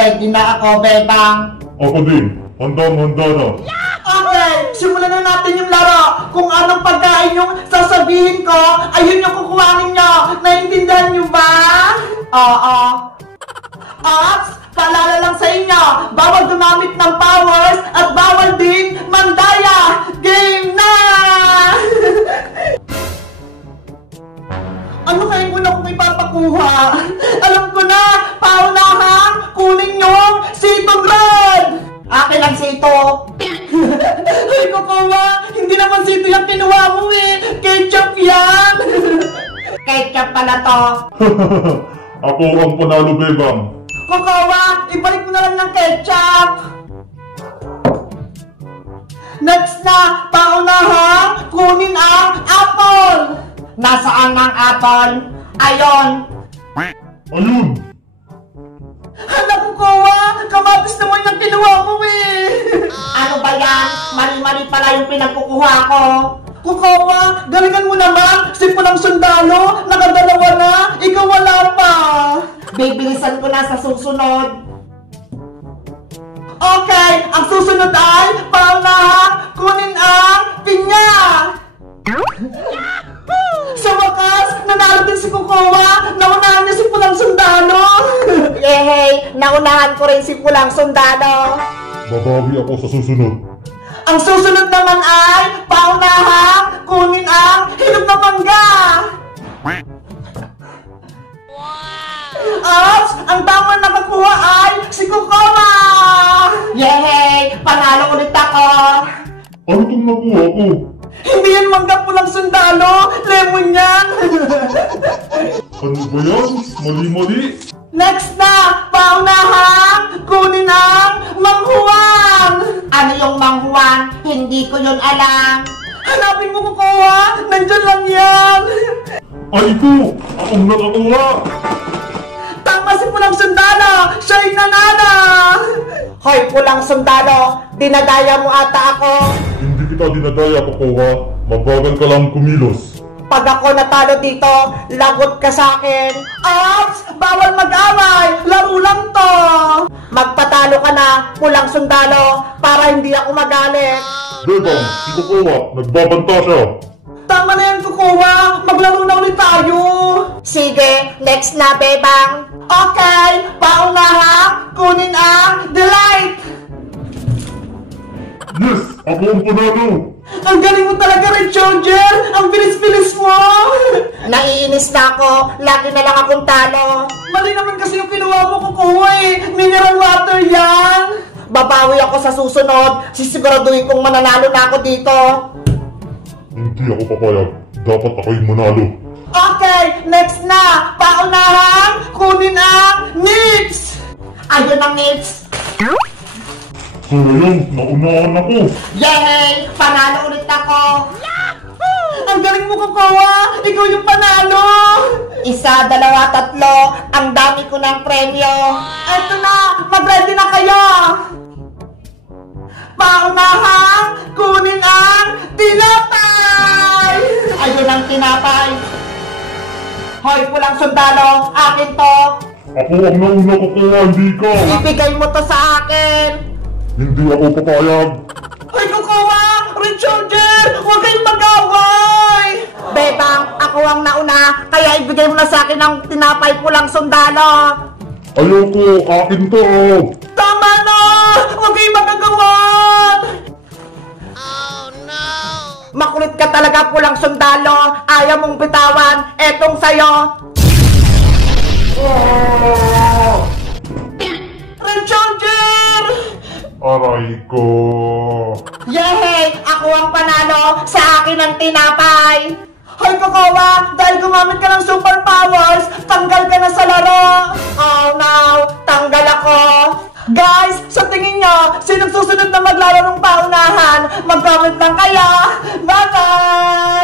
Ready na ako, Bebang. Ako din. Handa na. Okay, simulan na natin yung laro. Kung anong pagkain yung sasabihin ko, ayun yung kukuhanin nyo. Naiintindihan nyo ba? Oo. Ops, paalala lang sa inyo, bawal gumamit ng powers at bawal din mandaya. Game na! Ano kayo muna kung ipapakuha? Alam ko na, paunahan, kunin yung sitong red! Akin ang sito. Ay, kukuha, hindi naman sito yung kinuha mo eh. Ketchup yan. Ketchup pala to. Ako ang panalo, Bebang. Kukuha, ibalik mo na lang ng ketchup. Next na, paunahan, kunin ang apple. Nasaan ang apple? Ayon. Ayun! Hala, kukuha, kamatis naman yung kinuha mo eh. Ano ba yan? Mali-mali pala yung pinagkukuha ko. Kukuha, galingan mo naman. Sipulang sundalo, nakadalawa na, ikaw wala pa. Bibilisan ko na sa susunod. Okay, ang susunod ay paunahan, kunin ang pinya. Sa wakas, nanalo din si Kukuha. Naunahan niya si Pulang Sundalo. Yehey, naunahan ko rin si Pulang Sundalo. Babawi ako sa susunod. Ang susunod naman ay paunahan, kunin ang hinog na mangga. Ops, ang tama nakakuha ay si Kukuha. Yehey, panalo ulit ako. Ano itong nakuha ko? Hindi yan mangga Pulang Sundalo, lemon yan. Ano ba yan? Mali-mali. Next na, paunahan, kunin ang manghuan. Ano yung manghuan? Hindi ko yun alam. Hanapin mo, Kukuha, nandyan lang yan. Ay ko! Akong nakakuha! Tama si Pulang Sundalo, siya'y nanalo. Hoy, Pulang Sundalo, dinadaya mo ata ako. Hindi kita dinadaya, Kukuha. Mabagal ka lang kumilos. Pag ako natalo dito, lagot ka sa akin. Ops! Bawal mag-away! Laro lang to! Magpatalo ka na, Pulang Sundalo, para hindi ako magalit. Bebang, si Kukuha, nagbabanta siya. Tama na yan, Kukuha! Maglaro na ulit tayo! Sige, next na, Bebang. Okay, paunahan, kunin ang delight! Yes! Ako ang panalo! Ang galing mo talaga, Red Soldier! Ang bilis-bilis mo! Naiinis na ako. Lagi na lang akong talo. Mali naman kasi yung kinuha mo, Kukuha eh. Mineral water yan. Babawi ako sa susunod. Sisiguraduhin kong mananalo na ako dito. Hindi ako papayag. Dapat ako'y manalo. Okay, next na. Paunahan, kunin ang nips. Ayun ang nips. So ngayon, naunahan ako. Yay! Panalo ulit ako! Yahoo! Ang galing mo, Kukuha! Ikaw yung panalo! Isa, dalawa, tatlo. Ang dami ko ng premyo. Eto na! Mag-ready na kayo! Paunahan! Kunin ang tinapay! Ayun ang tinapay! Hoy, Pulang Sundalo! Akin to! Ako ang nauna, Kukuha, hindi ka. Ibigay mo to sa akin! Hindi ako papayag. Ay, Kukuha! Red Soldier! Huwag kayong mag-away! Bebang, ako ang nauna, kaya ibigay mo na sa akin ang tinapay Pulang Sundalo. Ayoko, akin to. Tama na! Huwag kayong magagawan! Oh no! Makulit ka talaga, Pulang Sundalo. Ayaw mong bitawan. Etong sayo. Red Soldier! Aray ko. Yehey! Ako ang panalo! Sa akin ang tinapay! Hoy, Kukuha! Dahil gumamit ka ng superpowers, tanggal ka na sa laro! Oh no! Tanggal ako! Guys, sa tingin nyo, sinong susunod na maglaro ng paunahan? Mag-comment lang kayo! Bye-bye!